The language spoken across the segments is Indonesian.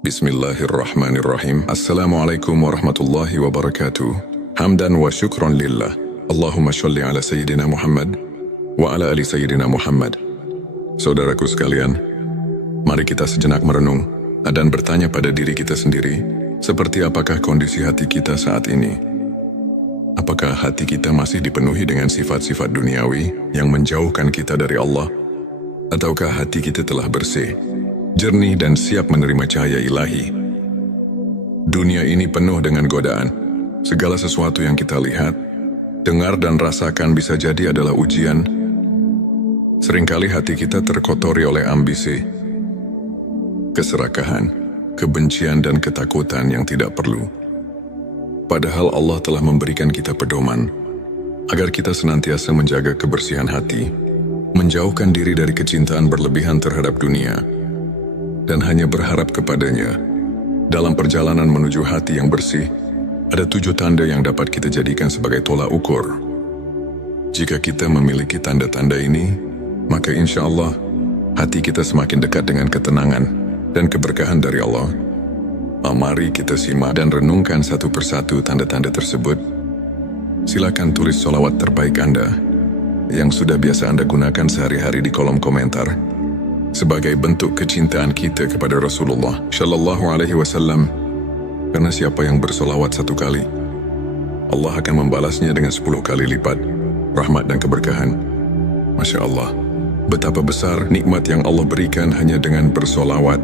Bismillahirrahmanirrahim. Assalamualaikum warahmatullahi wabarakatuh. Hamdan wa syukran lillah. Allahumma sholli ala Sayyidina Muhammad wa ala ali Sayyidina Muhammad. Saudaraku sekalian, mari kita sejenak merenung dan bertanya pada diri kita sendiri, seperti apakah kondisi hati kita saat ini? Apakah hati kita masih dipenuhi dengan sifat-sifat duniawi yang menjauhkan kita dari Allah? Ataukah hati kita telah bersih, jernih dan siap menerima cahaya ilahi? Dunia ini penuh dengan godaan. Segala sesuatu yang kita lihat, dengar dan rasakan bisa jadi adalah ujian. Seringkali hati kita terkotori oleh ambisi, keserakahan, kebencian dan ketakutan yang tidak perlu. Padahal Allah telah memberikan kita pedoman agar kita senantiasa menjaga kebersihan hati, menjauhkan diri dari kecintaan berlebihan terhadap dunia, dan hanya berharap kepadanya. Dalam perjalanan menuju hati yang bersih, ada 7 tanda yang dapat kita jadikan sebagai tolak ukur. Jika kita memiliki tanda-tanda ini, maka insya Allah hati kita semakin dekat dengan ketenangan dan keberkahan dari Allah. Mari kita simak dan renungkan satu persatu tanda-tanda tersebut. Silakan tulis sholawat terbaik Anda yang sudah biasa Anda gunakan sehari-hari di kolom komentar sebagai bentuk kecintaan kita kepada Rasulullah Shallallahu Alaihi Wasallam. Karena siapa yang bersolawat 1 kali, Allah akan membalasnya dengan 10 kali lipat rahmat dan keberkahan. Masya Allah, betapa besar nikmat yang Allah berikan hanya dengan bersolawat.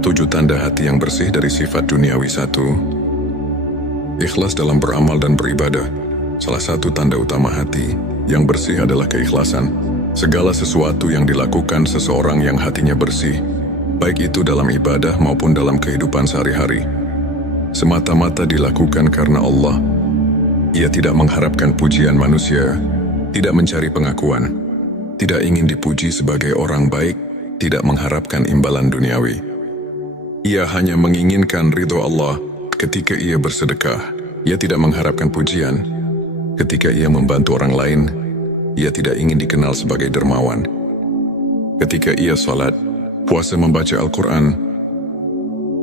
7 tanda hati yang bersih dari sifat duniawi. 1. Ikhlas dalam beramal dan beribadah. Salah satu tanda utama hati yang bersih adalah keikhlasan. Segala sesuatu yang dilakukan seseorang yang hatinya bersih, baik itu dalam ibadah maupun dalam kehidupan sehari-hari, semata-mata dilakukan karena Allah. Ia tidak mengharapkan pujian manusia, tidak mencari pengakuan, tidak ingin dipuji sebagai orang baik, tidak mengharapkan imbalan duniawi. Ia hanya menginginkan ridho Allah ketika ia bersedekah. Ia tidak mengharapkan pujian. Ketika ia membantu orang lain, ia tidak ingin dikenal sebagai dermawan. Ketika ia salat, puasa, membaca Al-Quran,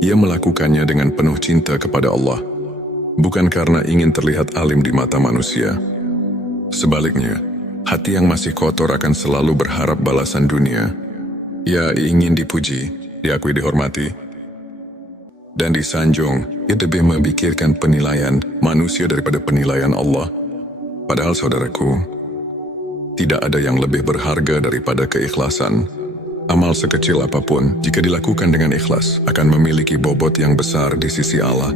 ia melakukannya dengan penuh cinta kepada Allah, bukan karena ingin terlihat alim di mata manusia. Sebaliknya, hati yang masih kotor akan selalu berharap balasan dunia. Ia ingin dipuji, diakui, dihormati, dan disanjung. Ia lebih memikirkan penilaian manusia daripada penilaian Allah. Padahal saudaraku, tidak ada yang lebih berharga daripada keikhlasan. Amal sekecil apapun, jika dilakukan dengan ikhlas, akan memiliki bobot yang besar di sisi Allah.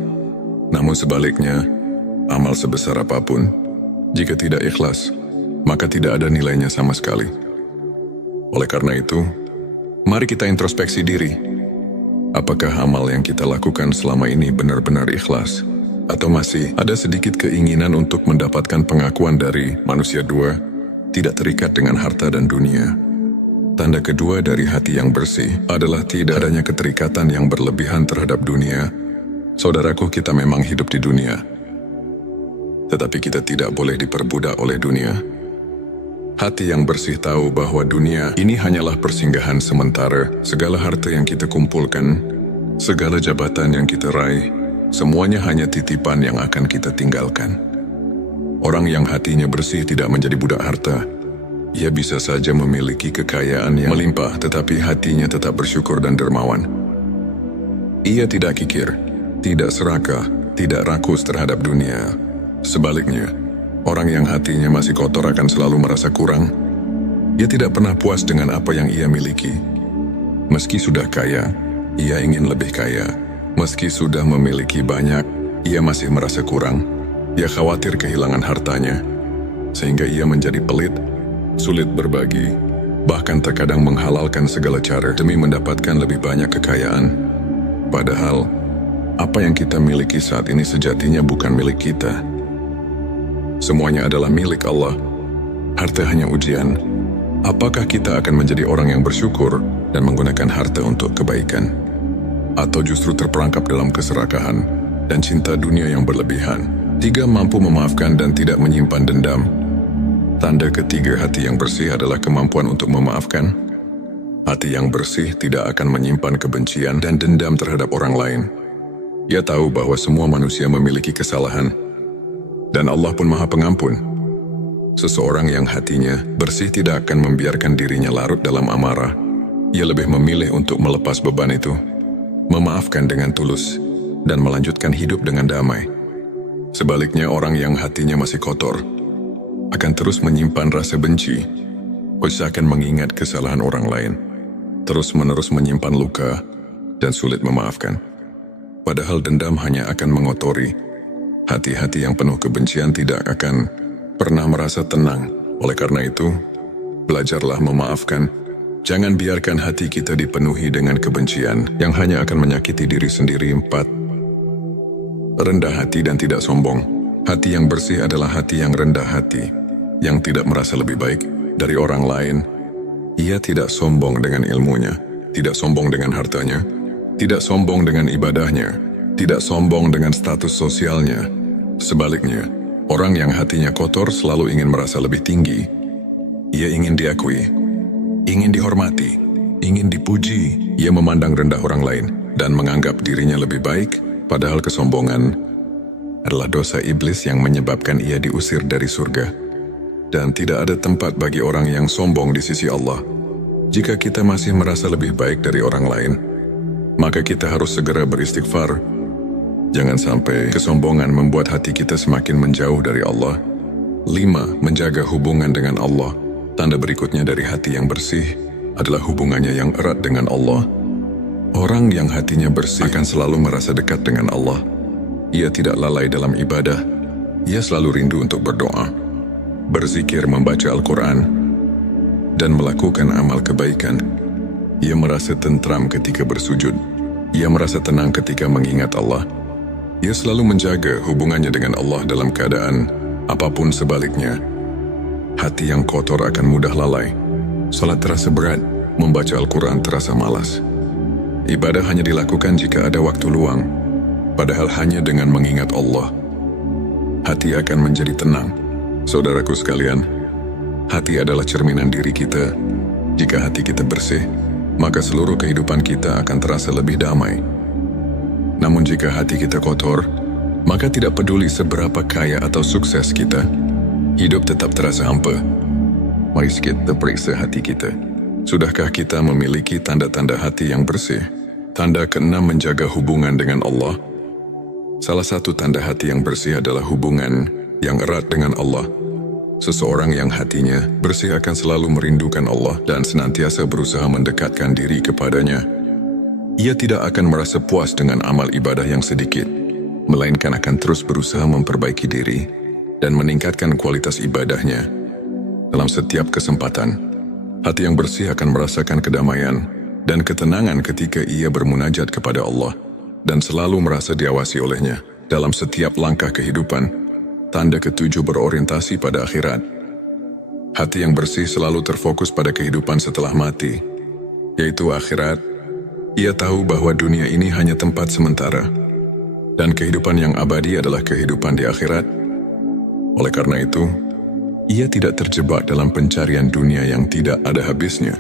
Namun sebaliknya, amal sebesar apapun, jika tidak ikhlas, maka tidak ada nilainya sama sekali. Oleh karena itu, mari kita introspeksi diri. Apakah amal yang kita lakukan selama ini benar-benar ikhlas? Atau masih ada sedikit keinginan untuk mendapatkan pengakuan dari manusia? 2. Tidak terikat dengan harta dan dunia. Tanda kedua dari hati yang bersih adalah tidak adanya keterikatan yang berlebihan terhadap dunia. Saudaraku, kita memang hidup di dunia, tetapi kita tidak boleh diperbudak oleh dunia. Hati yang bersih tahu bahwa dunia ini hanyalah persinggahan sementara. Segala harta yang kita kumpulkan, segala jabatan yang kita raih, semuanya hanya titipan yang akan kita tinggalkan. Orang yang hatinya bersih tidak menjadi budak harta. Ia bisa saja memiliki kekayaan yang melimpah, tetapi hatinya tetap bersyukur dan dermawan. Ia tidak kikir, tidak serakah, tidak rakus terhadap dunia. Sebaliknya, orang yang hatinya masih kotor akan selalu merasa kurang. Ia tidak pernah puas dengan apa yang ia miliki. Meski sudah kaya, ia ingin lebih kaya. Meski sudah memiliki banyak, ia masih merasa kurang. Ia khawatir kehilangan hartanya, sehingga ia menjadi pelit, sulit berbagi, bahkan terkadang menghalalkan segala cara demi mendapatkan lebih banyak kekayaan. Padahal, apa yang kita miliki saat ini sejatinya bukan milik kita. Semuanya adalah milik Allah. Harta hanya ujian. Apakah kita akan menjadi orang yang bersyukur dan menggunakan harta untuk kebaikan? Atau justru terperangkap dalam keserakahan dan cinta dunia yang berlebihan? 3. Mampu memaafkan dan tidak menyimpan dendam. Tanda ketiga hati yang bersih adalah kemampuan untuk memaafkan. Hati yang bersih tidak akan menyimpan kebencian dan dendam terhadap orang lain. Ia tahu bahwa semua manusia memiliki kesalahan, dan Allah pun Maha Pengampun. Seseorang yang hatinya bersih tidak akan membiarkan dirinya larut dalam amarah. Ia lebih memilih untuk melepas beban itu, memaafkan dengan tulus, dan melanjutkan hidup dengan damai. Sebaliknya, orang yang hatinya masih kotor akan terus menyimpan rasa benci, usahakan mengingat kesalahan orang lain, terus-menerus menyimpan luka, dan sulit memaafkan. Padahal dendam hanya akan mengotori. Hati-hati yang penuh kebencian tidak akan pernah merasa tenang. Oleh karena itu, belajarlah memaafkan. Jangan biarkan hati kita dipenuhi dengan kebencian yang hanya akan menyakiti diri sendiri. 4. Rendah hati dan tidak sombong. Hati yang bersih adalah hati yang rendah hati, yang tidak merasa lebih baik dari orang lain. Ia tidak sombong dengan ilmunya, tidak sombong dengan hartanya, tidak sombong dengan ibadahnya, tidak sombong dengan status sosialnya. Sebaliknya, orang yang hatinya kotor selalu ingin merasa lebih tinggi. Ia ingin diakui, ingin dihormati, ingin dipuji. Ia memandang rendah orang lain dan menganggap dirinya lebih baik, padahal kesombongan adalah dosa iblis yang menyebabkan ia diusir dari surga. Dan tidak ada tempat bagi orang yang sombong di sisi Allah. Jika kita masih merasa lebih baik dari orang lain, maka kita harus segera beristighfar. Jangan sampai kesombongan membuat hati kita semakin menjauh dari Allah. 5. Menjaga hubungan dengan Allah. Tanda berikutnya dari hati yang bersih adalah hubungannya yang erat dengan Allah. Orang yang hatinya bersih akan selalu merasa dekat dengan Allah. Ia tidak lalai dalam ibadah. Ia selalu rindu untuk berdoa, berzikir, membaca Al-Quran, dan melakukan amal kebaikan. Ia merasa tentram ketika bersujud. Ia merasa tenang ketika mengingat Allah. Ia selalu menjaga hubungannya dengan Allah dalam keadaan apapun. Sebaliknya, hati yang kotor akan mudah lalai. Salat terasa berat, membaca Al-Quran terasa malas. Ibadah hanya dilakukan jika ada waktu luang, padahal hanya dengan mengingat Allah, hati akan menjadi tenang. Saudaraku sekalian, hati adalah cerminan diri kita. Jika hati kita bersih, maka seluruh kehidupan kita akan terasa lebih damai. Namun jika hati kita kotor, maka tidak peduli seberapa kaya atau sukses kita, hidup tetap terasa hampa. Mari kita periksa hati kita. Sudahkah kita memiliki tanda-tanda hati yang bersih? Tanda ke-6, menjaga hubungan dengan Allah. Salah satu tanda hati yang bersih adalah hubungan yang erat dengan Allah. Seseorang yang hatinya bersih akan selalu merindukan Allah dan senantiasa berusaha mendekatkan diri kepadanya. Ia tidak akan merasa puas dengan amal ibadah yang sedikit, melainkan akan terus berusaha memperbaiki diri dan meningkatkan kualitas ibadahnya. Dalam setiap kesempatan, hati yang bersih akan merasakan kedamaian dan ketenangan ketika ia bermunajat kepada Allah dan selalu merasa diawasi olehnya dalam setiap langkah kehidupan. Tanda ke-7, berorientasi pada akhirat. Hati yang bersih selalu terfokus pada kehidupan setelah mati, yaitu akhirat. Ia tahu bahwa dunia ini hanya tempat sementara, dan kehidupan yang abadi adalah kehidupan di akhirat. Oleh karena itu, ia tidak terjebak dalam pencarian dunia yang tidak ada habisnya.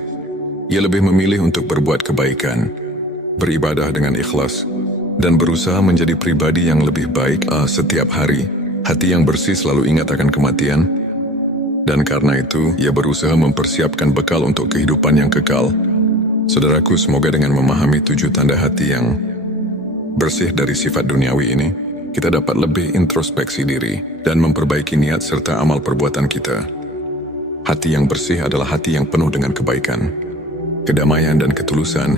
Ia lebih memilih untuk berbuat kebaikan, beribadah dengan ikhlas, dan berusaha menjadi pribadi yang lebih baik setiap hari. Hati yang bersih selalu ingat akan kematian, dan karena itu ia berusaha mempersiapkan bekal untuk kehidupan yang kekal. Saudaraku, semoga dengan memahami 7 tanda hati yang bersih dari sifat duniawi ini, kita dapat lebih introspeksi diri dan memperbaiki niat serta amal perbuatan kita. Hati yang bersih adalah hati yang penuh dengan kebaikan, kedamaian, dan ketulusan.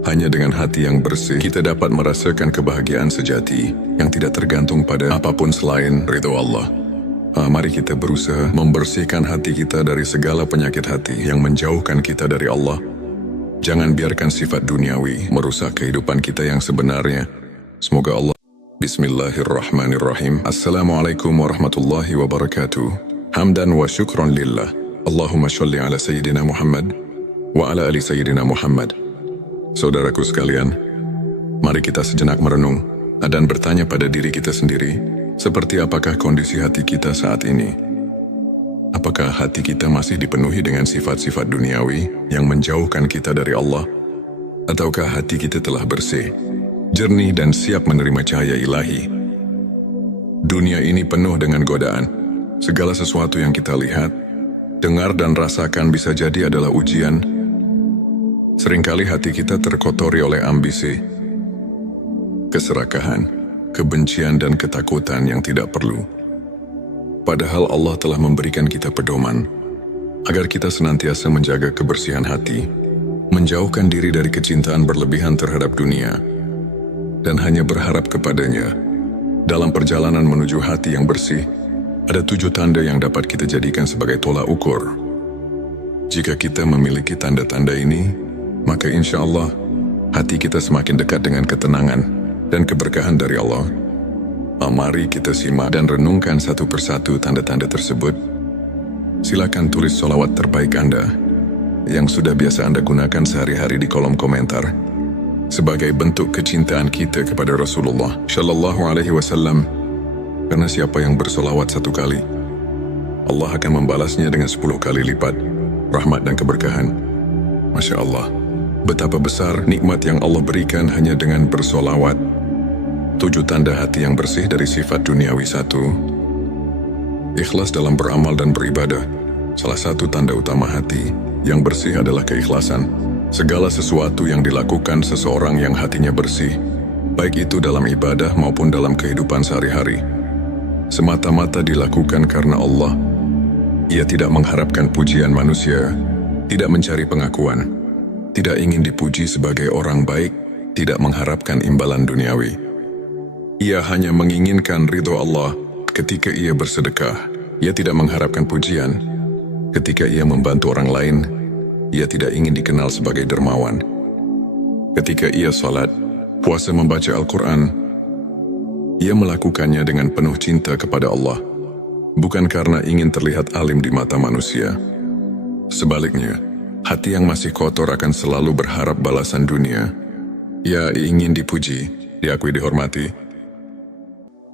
Hanya dengan hati yang bersih, kita dapat merasakan kebahagiaan sejati yang tidak tergantung pada apapun selain ridho Allah. Mari kita berusaha membersihkan hati kita dari segala penyakit hati yang menjauhkan kita dari Allah. Jangan biarkan sifat duniawi merusak kehidupan kita yang sebenarnya. Semoga Allah. Bismillahirrahmanirrahim. Assalamualaikum warahmatullahi wabarakatuh. Hamdan wa syukron lillah. Allahumma sholli ala Sayyidina Muhammad wa ala ali Sayyidina Muhammad. Saudaraku sekalian, mari kita sejenak merenung dan bertanya pada diri kita sendiri, seperti apakah kondisi hati kita saat ini? Apakah hati kita masih dipenuhi dengan sifat-sifat duniawi yang menjauhkan kita dari Allah? Ataukah hati kita telah bersih, jernih dan siap menerima cahaya ilahi? Dunia ini penuh dengan godaan. Segala sesuatu yang kita lihat, dengar dan rasakan bisa jadi adalah ujian. Seringkali hati kita terkotori oleh ambisi, keserakahan, kebencian dan ketakutan yang tidak perlu. Padahal Allah telah memberikan kita pedoman agar kita senantiasa menjaga kebersihan hati, menjauhkan diri dari kecintaan berlebihan terhadap dunia, dan hanya berharap kepadanya. Dalam perjalanan menuju hati yang bersih, ada 7 tanda yang dapat kita jadikan sebagai tolak ukur. Jika kita memiliki tanda-tanda ini, maka insya Allah hati kita semakin dekat dengan ketenangan dan keberkahan dari Allah. Mari kita simak dan renungkan satu persatu tanda-tanda tersebut. Silakan tulis sholawat terbaik Anda yang sudah biasa Anda gunakan sehari-hari di kolom komentar sebagai bentuk kecintaan kita kepada Rasulullah Shallallahu Alaihi Wasallam. Karena siapa yang bersolawat 1 kali, Allah akan membalasnya dengan 10 kali lipat rahmat dan keberkahan. Masya Allah, betapa besar nikmat yang Allah berikan hanya dengan bersolawat. 7 tanda hati yang bersih dari sifat duniawi. 1. Ikhlas dalam beramal dan beribadah. Salah satu tanda utama hati yang bersih adalah keikhlasan. Segala sesuatu yang dilakukan seseorang yang hatinya bersih, baik itu dalam ibadah maupun dalam kehidupan sehari-hari, semata-mata dilakukan karena Allah. Ia tidak mengharapkan pujian manusia, tidak mencari pengakuan, tidak ingin dipuji sebagai orang baik, tidak mengharapkan imbalan duniawi. Ia hanya menginginkan ridho Allah. Ketika ia bersedekah, ia tidak mengharapkan pujian. Ketika ia membantu orang lain, ia tidak ingin dikenal sebagai dermawan. Ketika ia salat, puasa, membaca Al-Quran, ia melakukannya dengan penuh cinta kepada Allah, bukan karena ingin terlihat alim di mata manusia. Sebaliknya, hati yang masih kotor akan selalu berharap balasan dunia. Ia ingin dipuji, diakui, dihormati,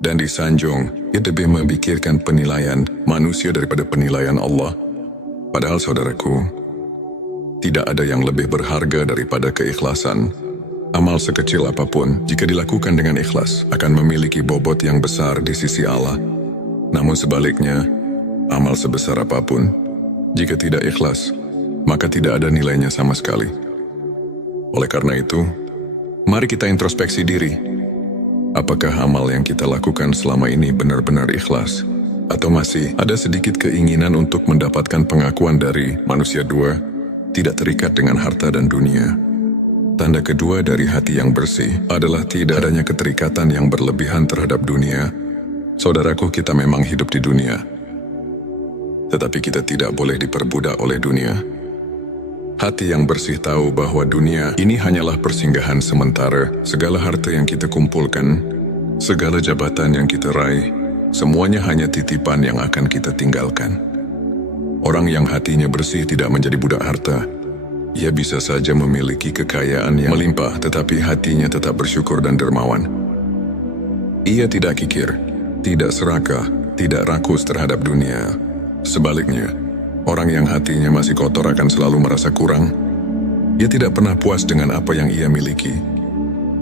dan disanjung. Ia lebih memikirkan penilaian manusia daripada penilaian Allah. Padahal saudaraku, tidak ada yang lebih berharga daripada keikhlasan. Amal sekecil apapun, jika dilakukan dengan ikhlas, akan memiliki bobot yang besar di sisi Allah. Namun sebaliknya, amal sebesar apapun, jika tidak ikhlas, maka tidak ada nilainya sama sekali. Oleh karena itu, mari kita introspeksi diri. Apakah amal yang kita lakukan selama ini benar-benar ikhlas? Atau masih ada sedikit keinginan untuk mendapatkan pengakuan dari manusia? 2. Tidak terikat dengan harta dan dunia. Tanda kedua dari hati yang bersih adalah tidak adanya keterikatan yang berlebihan terhadap dunia. Saudaraku, kita memang hidup di dunia, tetapi kita tidak boleh diperbudak oleh dunia. Hati yang bersih tahu bahwa dunia ini hanyalah persinggahan sementara. Segala harta yang kita kumpulkan, segala jabatan yang kita raih, semuanya hanya titipan yang akan kita tinggalkan. Orang yang hatinya bersih tidak menjadi budak harta. Ia bisa saja memiliki kekayaan yang melimpah, tetapi hatinya tetap bersyukur dan dermawan. Ia tidak kikir, tidak serakah, tidak rakus terhadap dunia. Sebaliknya, orang yang hatinya masih kotor akan selalu merasa kurang. Ia tidak pernah puas dengan apa yang ia miliki.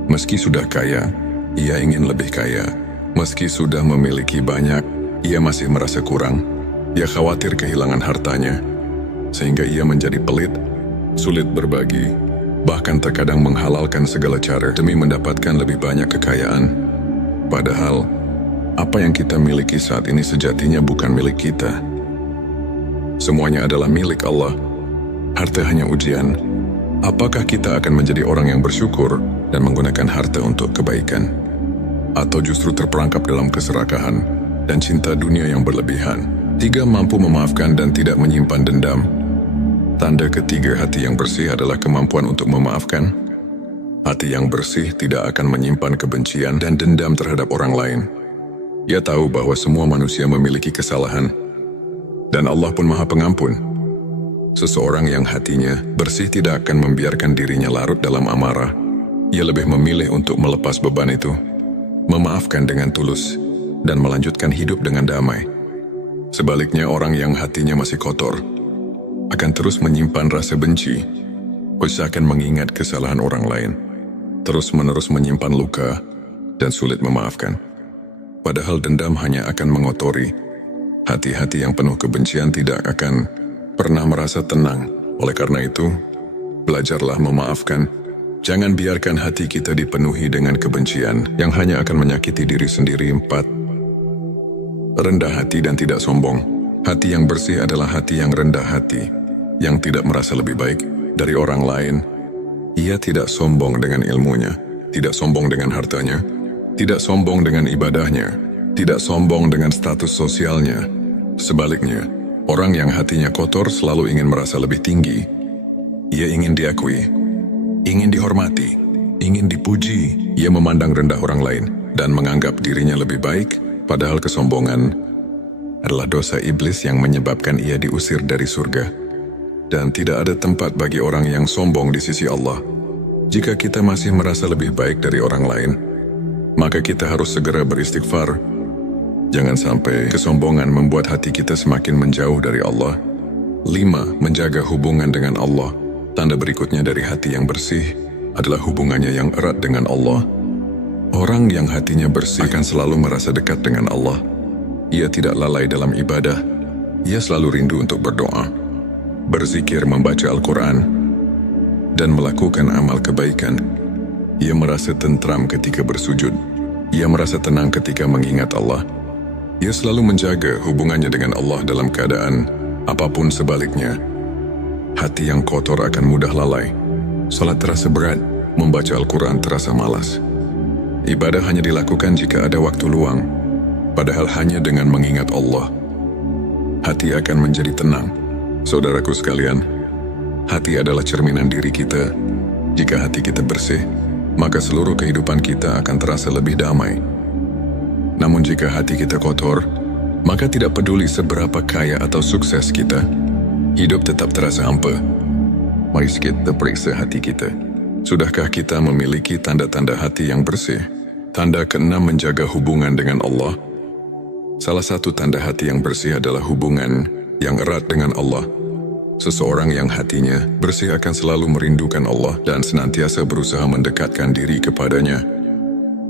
Meski sudah kaya, ia ingin lebih kaya. Meski sudah memiliki banyak, ia masih merasa kurang. Ia khawatir kehilangan hartanya, sehingga ia menjadi pelit, sulit berbagi, bahkan terkadang menghalalkan segala cara demi mendapatkan lebih banyak kekayaan. Padahal, apa yang kita miliki saat ini sejatinya bukan milik kita. Semuanya adalah milik Allah. Harta hanya ujian. Apakah kita akan menjadi orang yang bersyukur dan menggunakan harta untuk kebaikan? Atau justru terperangkap dalam keserakahan dan cinta dunia yang berlebihan? 3. Mampu memaafkan dan tidak menyimpan dendam. Tanda ketiga hati yang bersih adalah kemampuan untuk memaafkan. Hati yang bersih tidak akan menyimpan kebencian dan dendam terhadap orang lain. Ia tahu bahwa semua manusia memiliki kesalahan, dan Allah pun Maha Pengampun. Seseorang yang hatinya bersih tidak akan membiarkan dirinya larut dalam amarah. Ia lebih memilih untuk melepas beban itu, memaafkan dengan tulus, dan melanjutkan hidup dengan damai. Sebaliknya, orang yang hatinya masih kotor akan terus menyimpan rasa benci, usahakan mengingat kesalahan orang lain, terus-menerus menyimpan luka, dan sulit memaafkan. Padahal dendam hanya akan mengotori. Hati-hati yang penuh kebencian tidak akan pernah merasa tenang. Oleh karena itu, belajarlah memaafkan. Jangan biarkan hati kita dipenuhi dengan kebencian yang hanya akan menyakiti diri sendiri. 4. Rendah hati dan tidak sombong. Hati yang bersih adalah hati yang rendah hati, yang tidak merasa lebih baik dari orang lain. Ia tidak sombong dengan ilmunya, tidak sombong dengan hartanya, tidak sombong dengan ibadahnya, tidak sombong dengan status sosialnya. Sebaliknya, orang yang hatinya kotor selalu ingin merasa lebih tinggi. Ia ingin diakui, ingin dihormati, ingin dipuji. Ia memandang rendah orang lain dan menganggap dirinya lebih baik, padahal kesombongan adalah dosa iblis yang menyebabkan ia diusir dari surga. Dan tidak ada tempat bagi orang yang sombong di sisi Allah. Jika kita masih merasa lebih baik dari orang lain, maka kita harus segera beristighfar. Jangan sampai kesombongan membuat hati kita semakin menjauh dari Allah. 5. Menjaga hubungan dengan Allah. Tanda berikutnya dari hati yang bersih adalah hubungannya yang erat dengan Allah. Orang yang hatinya bersih akan selalu merasa dekat dengan Allah. Ia tidak lalai dalam ibadah. Ia selalu rindu untuk berdoa, berzikir, membaca Al-Quran, dan melakukan amal kebaikan. Ia merasa tentram ketika bersujud. Ia merasa tenang ketika mengingat Allah. Ia selalu menjaga hubungannya dengan Allah dalam keadaan apapun. Sebaliknya, hati yang kotor akan mudah lalai. Salat terasa berat, membaca Al-Quran terasa malas. Ibadah hanya dilakukan jika ada waktu luang. Padahal hanya dengan mengingat Allah, hati akan menjadi tenang. Saudaraku sekalian, hati adalah cerminan diri kita. Jika hati kita bersih, maka seluruh kehidupan kita akan terasa lebih damai. Namun jika hati kita kotor, maka tidak peduli seberapa kaya atau sukses kita, hidup tetap terasa hampa. Mari kita periksa hati kita. Sudahkah kita memiliki tanda-tanda hati yang bersih? Tanda ke-6, menjaga hubungan dengan Allah. Salah satu tanda hati yang bersih adalah hubungan yang erat dengan Allah. Seseorang yang hatinya bersih akan selalu merindukan Allah dan senantiasa berusaha mendekatkan diri kepadanya.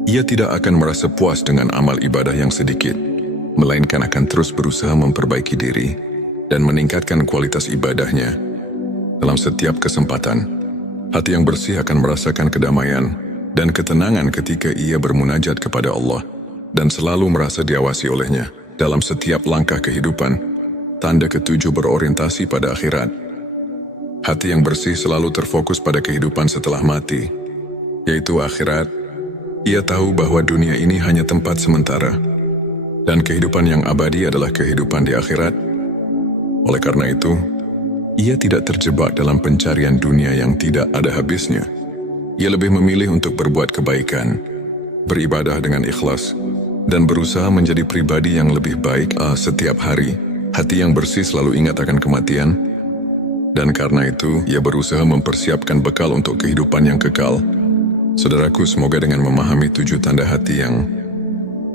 Ia tidak akan merasa puas dengan amal ibadah yang sedikit, melainkan akan terus berusaha memperbaiki diri dan meningkatkan kualitas ibadahnya. Dalam setiap kesempatan, hati yang bersih akan merasakan kedamaian dan ketenangan ketika ia bermunajat kepada Allah dan selalu merasa diawasi olehnya dalam setiap langkah kehidupan. Tanda ke-7, berorientasi pada akhirat. Hati yang bersih selalu terfokus pada kehidupan setelah mati, yaitu akhirat. Ia tahu bahwa dunia ini hanya tempat sementara, dan kehidupan yang abadi adalah kehidupan di akhirat. Oleh karena itu, ia tidak terjebak dalam pencarian dunia yang tidak ada habisnya. Ia lebih memilih untuk berbuat kebaikan, beribadah dengan ikhlas, dan berusaha menjadi pribadi yang lebih baik setiap hari. Hati yang bersih selalu ingat akan kematian, dan karena itu ia berusaha mempersiapkan bekal untuk kehidupan yang kekal. Saudaraku, semoga dengan memahami 7 tanda hati yang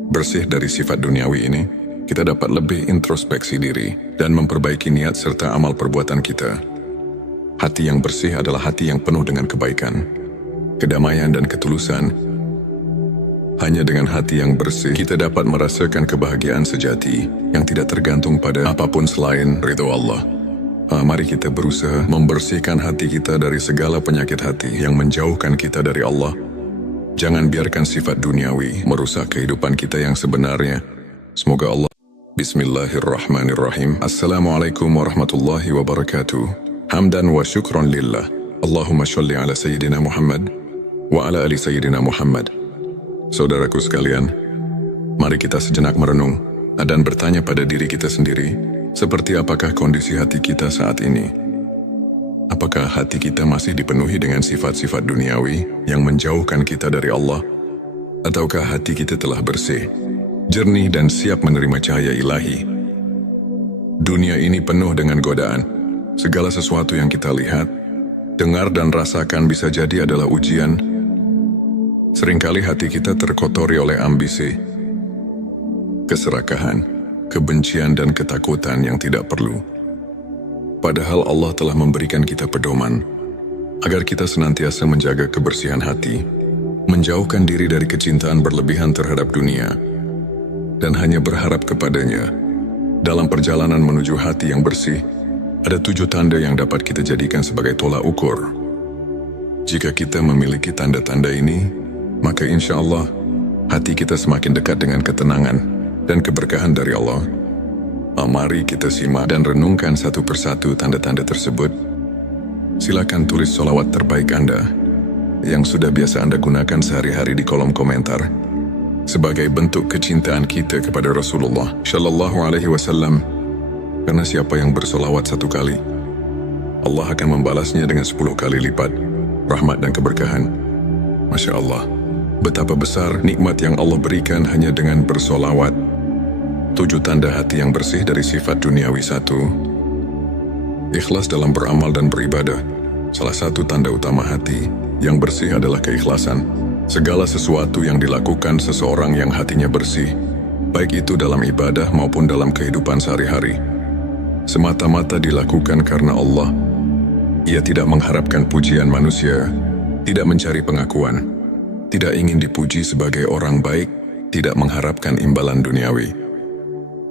bersih dari sifat duniawi ini, kita dapat lebih introspeksi diri dan memperbaiki niat serta amal perbuatan kita. Hati yang bersih adalah hati yang penuh dengan kebaikan, kedamaian, dan ketulusan. Hanya dengan hati yang bersih, kita dapat merasakan kebahagiaan sejati yang tidak tergantung pada apapun selain ridho Allah. Mari kita berusaha membersihkan hati kita dari segala penyakit hati yang menjauhkan kita dari Allah. Jangan biarkan sifat duniawi merusak kehidupan kita yang sebenarnya. Semoga Allah. Bismillahirrahmanirrahim. Assalamualaikum warahmatullahi wabarakatuh. Hamdan wa syukron lillah. Allahumma sholli ala Sayyidina Muhammad wa ala ali Sayyidina Muhammad. Saudaraku sekalian, mari kita sejenak merenung dan bertanya pada diri kita sendiri, seperti apakah kondisi hati kita saat ini? Apakah hati kita masih dipenuhi dengan sifat-sifat duniawi yang menjauhkan kita dari Allah? Ataukah hati kita telah bersih, jernih, dan siap menerima cahaya ilahi? Dunia ini penuh dengan godaan. Segala sesuatu yang kita lihat, dengar, dan rasakan bisa jadi adalah ujian. Seringkali hati kita terkotori oleh ambisi, keserakahan, kebencian dan ketakutan yang tidak perlu. Padahal Allah telah memberikan kita pedoman agar kita senantiasa menjaga kebersihan hati, menjauhkan diri dari kecintaan berlebihan terhadap dunia, dan hanya berharap kepadanya. Dalam perjalanan menuju hati yang bersih, ada 7 tanda yang dapat kita jadikan sebagai tolak ukur. Jika kita memiliki tanda-tanda ini, maka insya Allah hati kita semakin dekat dengan ketenangan dan keberkahan dari Allah. Mari kita simak dan renungkan satu persatu tanda-tanda tersebut. Silakan tulis sholawat terbaik Anda yang sudah biasa Anda gunakan sehari-hari di kolom komentar sebagai bentuk kecintaan kita kepada Rasulullah Shallallahu Alaihi Wasallam. Karena siapa yang bersolawat 1 kali, Allah akan membalasnya dengan 10 kali lipat rahmat dan keberkahan. Masya Allah, betapa besar nikmat yang Allah berikan hanya dengan bersolawat. 7 tanda hati yang bersih dari sifat duniawi. 1. Ikhlas dalam beramal dan beribadah. Salah satu tanda utama hati yang bersih adalah keikhlasan. Segala sesuatu yang dilakukan seseorang yang hatinya bersih, baik itu dalam ibadah maupun dalam kehidupan sehari-hari, semata-mata dilakukan karena Allah. Ia tidak mengharapkan pujian manusia, tidak mencari pengakuan, tidak ingin dipuji sebagai orang baik, tidak mengharapkan imbalan duniawi.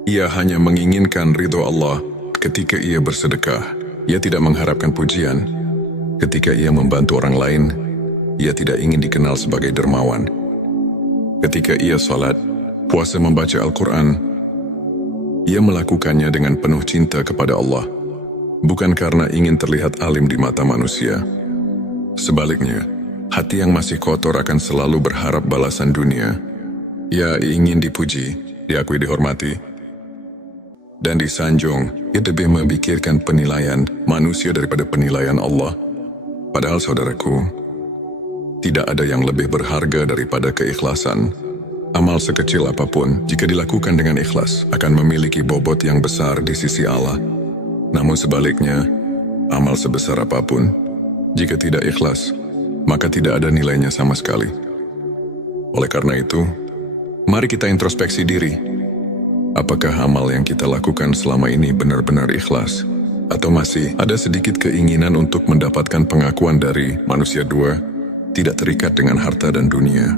Ia hanya menginginkan ridho Allah ketika ia bersedekah. Ia tidak mengharapkan pujian. Ketika ia membantu orang lain, ia tidak ingin dikenal sebagai dermawan. Ketika ia salat, puasa, membaca Al-Quran, ia melakukannya dengan penuh cinta kepada Allah, bukan karena ingin terlihat alim di mata manusia. Sebaliknya, hati yang masih kotor akan selalu berharap balasan dunia. Ia ingin dipuji, diakui, dihormati, dan disanjung. Ia lebih memikirkan penilaian manusia daripada penilaian Allah. Padahal saudaraku, tidak ada yang lebih berharga daripada keikhlasan. Amal sekecil apapun, jika dilakukan dengan ikhlas, akan memiliki bobot yang besar di sisi Allah. Namun sebaliknya, amal sebesar apapun, jika tidak ikhlas, maka tidak ada nilainya sama sekali. Oleh karena itu, mari kita introspeksi diri. Apakah amal yang kita lakukan selama ini benar-benar ikhlas? Atau masih ada sedikit keinginan untuk mendapatkan pengakuan dari manusia? 2. Tidak terikat dengan harta dan dunia.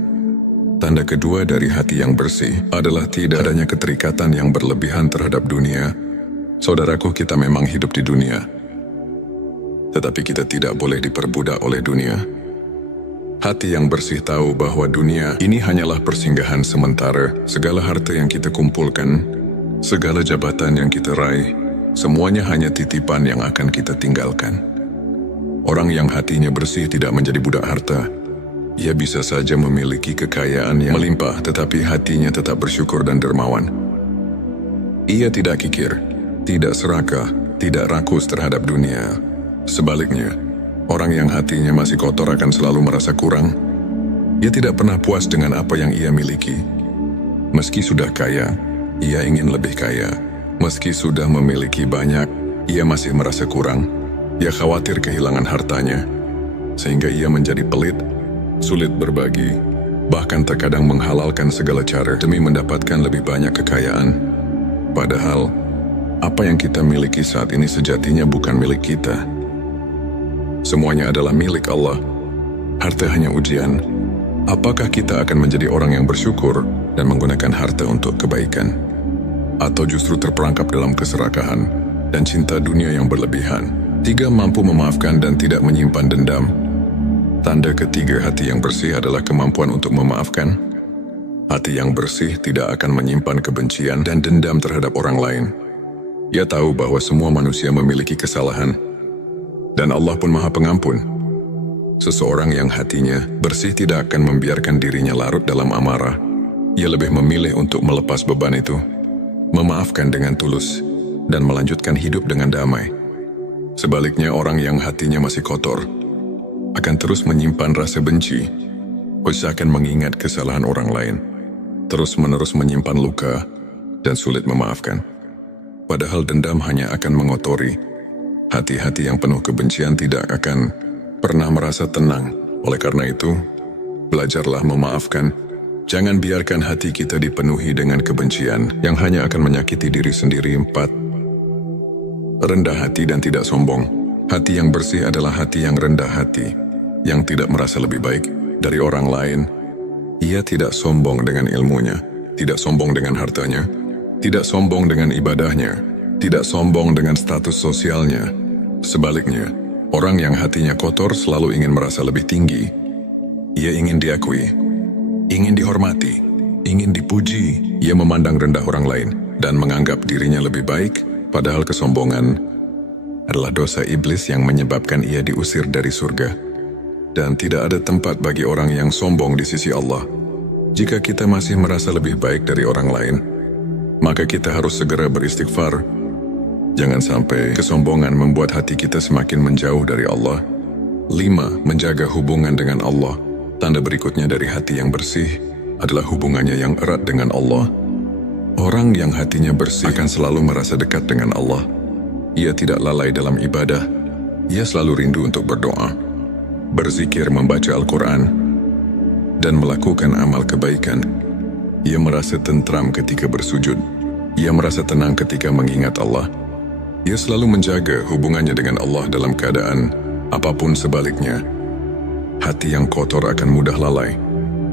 Tanda kedua dari hati yang bersih adalah tidak adanya keterikatan yang berlebihan terhadap dunia. Saudaraku, kita memang hidup di dunia, tetapi kita tidak boleh diperbudak oleh dunia. Hati yang bersih tahu bahwa dunia ini hanyalah persinggahan sementara. Segala harta yang kita kumpulkan, segala jabatan yang kita raih, semuanya hanya titipan yang akan kita tinggalkan. Orang yang hatinya bersih tidak menjadi budak harta. Ia bisa saja memiliki kekayaan yang melimpah, tetapi hatinya tetap bersyukur dan dermawan. Ia tidak kikir, tidak serakah, tidak rakus terhadap dunia. Sebaliknya, orang yang hatinya masih kotor akan selalu merasa kurang. Ia tidak pernah puas dengan apa yang ia miliki. Meski sudah kaya, ia ingin lebih kaya. Meski sudah memiliki banyak, ia masih merasa kurang. Ia khawatir kehilangan hartanya, sehingga ia menjadi pelit, sulit berbagi, bahkan terkadang menghalalkan segala cara demi mendapatkan lebih banyak kekayaan. Padahal, apa yang kita miliki saat ini sejatinya bukan milik kita. Semuanya adalah milik Allah. Harta hanya ujian. Apakah kita akan menjadi orang yang bersyukur dan menggunakan harta untuk kebaikan? Atau justru terperangkap dalam keserakahan dan cinta dunia yang berlebihan? 3. Mampu memaafkan dan tidak menyimpan dendam. Tanda ketiga hati yang bersih adalah kemampuan untuk memaafkan. Hati yang bersih tidak akan menyimpan kebencian dan dendam terhadap orang lain. Ia tahu bahwa semua manusia memiliki kesalahan, dan Allah pun Maha Pengampun. Seseorang yang hatinya bersih tidak akan membiarkan dirinya larut dalam amarah. Ia lebih memilih untuk melepas beban itu, memaafkan dengan tulus, dan melanjutkan hidup dengan damai. Sebaliknya, orang yang hatinya masih kotor akan terus menyimpan rasa benci, usahakan mengingat kesalahan orang lain, terus-menerus menyimpan luka, dan sulit memaafkan. Padahal dendam hanya akan mengotori. Hati-hati yang penuh kebencian tidak akan pernah merasa tenang. Oleh karena itu, belajarlah memaafkan. Jangan biarkan hati kita dipenuhi dengan kebencian yang hanya akan menyakiti diri sendiri. 4. Rendah hati dan tidak sombong. Hati yang bersih adalah hati yang rendah hati, yang tidak merasa lebih baik dari orang lain. Ia tidak sombong dengan ilmunya, tidak sombong dengan hartanya, tidak sombong dengan ibadahnya, tidak sombong dengan status sosialnya. Sebaliknya, orang yang hatinya kotor selalu ingin merasa lebih tinggi. Ia ingin diakui, ingin dihormati, ingin dipuji. Ia memandang rendah orang lain dan menganggap dirinya lebih baik, padahal kesombongan adalah dosa iblis yang menyebabkan ia diusir dari surga. Dan tidak ada tempat bagi orang yang sombong di sisi Allah. Jika kita masih merasa lebih baik dari orang lain, maka kita harus segera beristighfar. Jangan sampai kesombongan membuat hati kita semakin menjauh dari Allah. 5. Menjaga hubungan dengan Allah. Tanda berikutnya dari hati yang bersih adalah hubungannya yang erat dengan Allah. Orang yang hatinya bersih akan selalu merasa dekat dengan Allah. Ia tidak lalai dalam ibadah. Ia selalu rindu untuk berdoa, berzikir, membaca Al-Quran, dan melakukan amal kebaikan. Ia merasa tentram ketika bersujud. Ia merasa tenang ketika mengingat Allah. Ia selalu menjaga hubungannya dengan Allah dalam keadaan apapun sebaliknya. Hati yang kotor akan mudah lalai.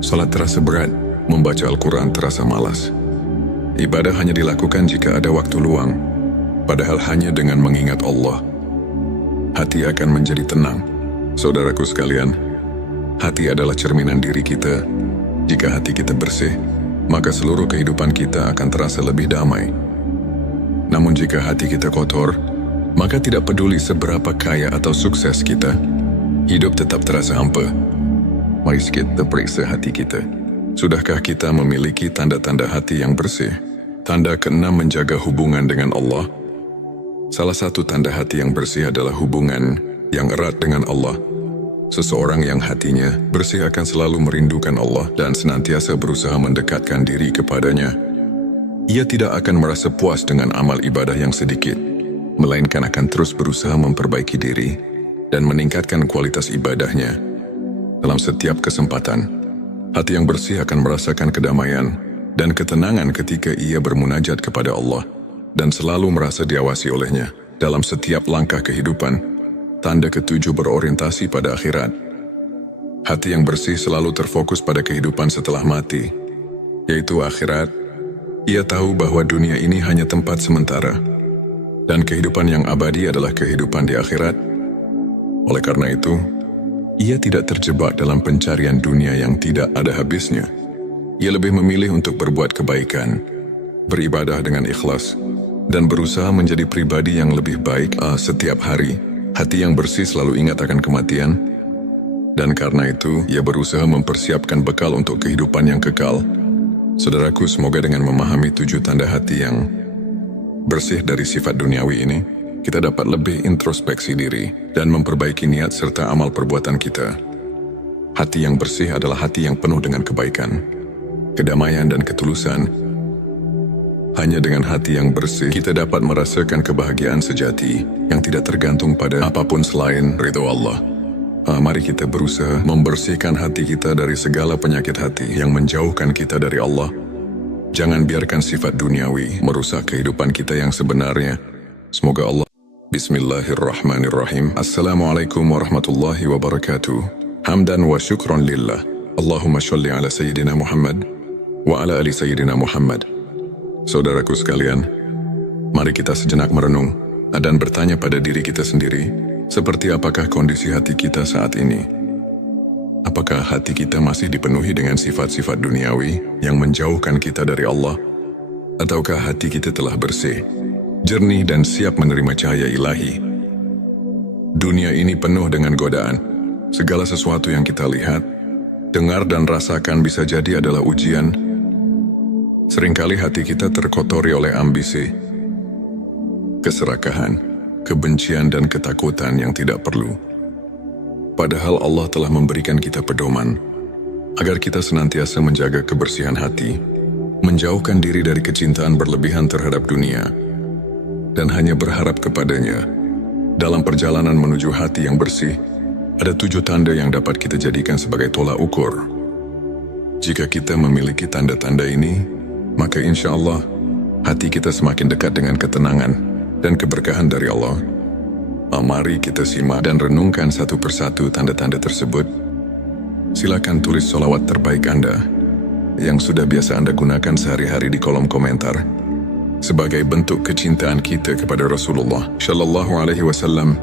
Salat terasa berat, membaca Al-Quran terasa malas. Ibadah hanya dilakukan jika ada waktu luang, padahal hanya dengan mengingat Allah, hati akan menjadi tenang. Saudaraku sekalian, hati adalah cerminan diri kita. Jika hati kita bersih, maka seluruh kehidupan kita akan terasa lebih damai. Namun jika hati kita kotor, maka tidak peduli seberapa kaya atau sukses kita, hidup tetap terasa hampa. Mari kita periksa hati kita. Sudahkah kita memiliki tanda-tanda hati yang bersih? Tanda ke-6, menjaga hubungan dengan Allah. Salah satu tanda hati yang bersih adalah hubungan yang erat dengan Allah. Seseorang yang hatinya bersih akan selalu merindukan Allah dan senantiasa berusaha mendekatkan diri kepadanya. Ia tidak akan merasa puas dengan amal ibadah yang sedikit, melainkan akan terus berusaha memperbaiki diri dan meningkatkan kualitas ibadahnya. Dalam setiap kesempatan, hati yang bersih akan merasakan kedamaian dan ketenangan ketika ia bermunajat kepada Allah dan selalu merasa diawasi olehnya dalam setiap langkah kehidupan. Tanda ke-7, berorientasi pada akhirat. Hati yang bersih selalu terfokus pada kehidupan setelah mati, yaitu akhirat. Ia tahu bahwa dunia ini hanya tempat sementara, dan kehidupan yang abadi adalah kehidupan di akhirat. Oleh karena itu, ia tidak terjebak dalam pencarian dunia yang tidak ada habisnya. Ia lebih memilih untuk berbuat kebaikan, beribadah dengan ikhlas, dan berusaha menjadi pribadi yang lebih baik setiap hari. Hati yang bersih selalu ingat akan kematian, dan karena itu ia berusaha mempersiapkan bekal untuk kehidupan yang kekal. Saudaraku, semoga dengan memahami 7 tanda hati yang bersih dari sifat duniawi ini, kita dapat lebih introspeksi diri dan memperbaiki niat serta amal perbuatan kita. Hati yang bersih adalah hati yang penuh dengan kebaikan, kedamaian, dan ketulusan. Hanya dengan hati yang bersih, kita dapat merasakan kebahagiaan sejati yang tidak tergantung pada apapun selain ridho Allah. Mari kita berusaha membersihkan hati kita dari segala penyakit hati yang menjauhkan kita dari Allah. Jangan biarkan sifat duniawi merusak kehidupan kita yang sebenarnya. Semoga Allah. Bismillahirrahmanirrahim. Assalamualaikum warahmatullahi wabarakatuh. Hamdan wa syukron lillah. Allahumma sholli ala Sayyidina Muhammad wa ala ali Sayyidina Muhammad. Saudaraku sekalian, mari kita sejenak merenung dan bertanya pada diri kita sendiri, seperti apakah kondisi hati kita saat ini? Apakah hati kita masih dipenuhi dengan sifat-sifat duniawi yang menjauhkan kita dari Allah? Ataukah hati kita telah bersih, jernih, dan siap menerima cahaya ilahi? Dunia ini penuh dengan godaan. Segala sesuatu yang kita lihat, dengar, dan rasakan bisa jadi adalah ujian. Seringkali hati kita terkotori oleh ambisi, keserakahan, kebencian, dan ketakutan yang tidak perlu. Padahal Allah telah memberikan kita pedoman agar kita senantiasa menjaga kebersihan hati, menjauhkan diri dari kecintaan berlebihan terhadap dunia, dan hanya berharap kepadanya. Dalam perjalanan menuju hati yang bersih, ada 7 tanda yang dapat kita jadikan sebagai tolak ukur. Jika kita memiliki tanda-tanda ini, maka insya Allah hati kita semakin dekat dengan ketenangan dan keberkahan dari Allah. Mari kita simak dan renungkan satu persatu tanda-tanda tersebut. Silakan tulis sholawat terbaik Anda yang sudah biasa Anda gunakan sehari-hari di kolom komentar sebagai bentuk kecintaan kita kepada Rasulullah Shallallahu Alaihi Wasallam.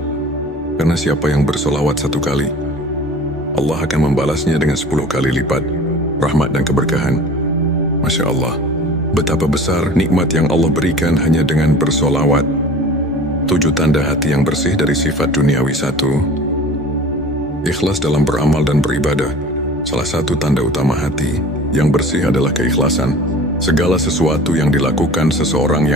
Karena siapa yang bersolawat 1 kali, Allah akan membalasnya dengan 10 kali lipat rahmat dan keberkahan. Masya Allah, betapa besar nikmat yang Allah berikan hanya dengan bersolawat. 7 tanda hati yang bersih dari sifat duniawi. 1. Ikhlas dalam beramal dan beribadah. Salah satu tanda utama hati yang bersih adalah keikhlasan. Segala sesuatu yang dilakukan seseorang yang